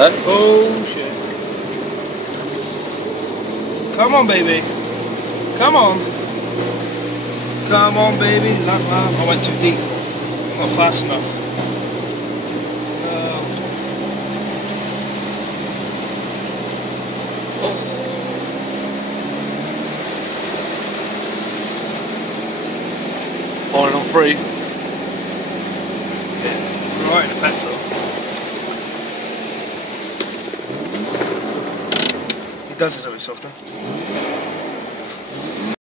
there. Oh shit. Come on, baby. Come on. Come on, baby. I went too deep. Not fast enough. Falling on 3. Yeah, right in the petrol. He does this every so often.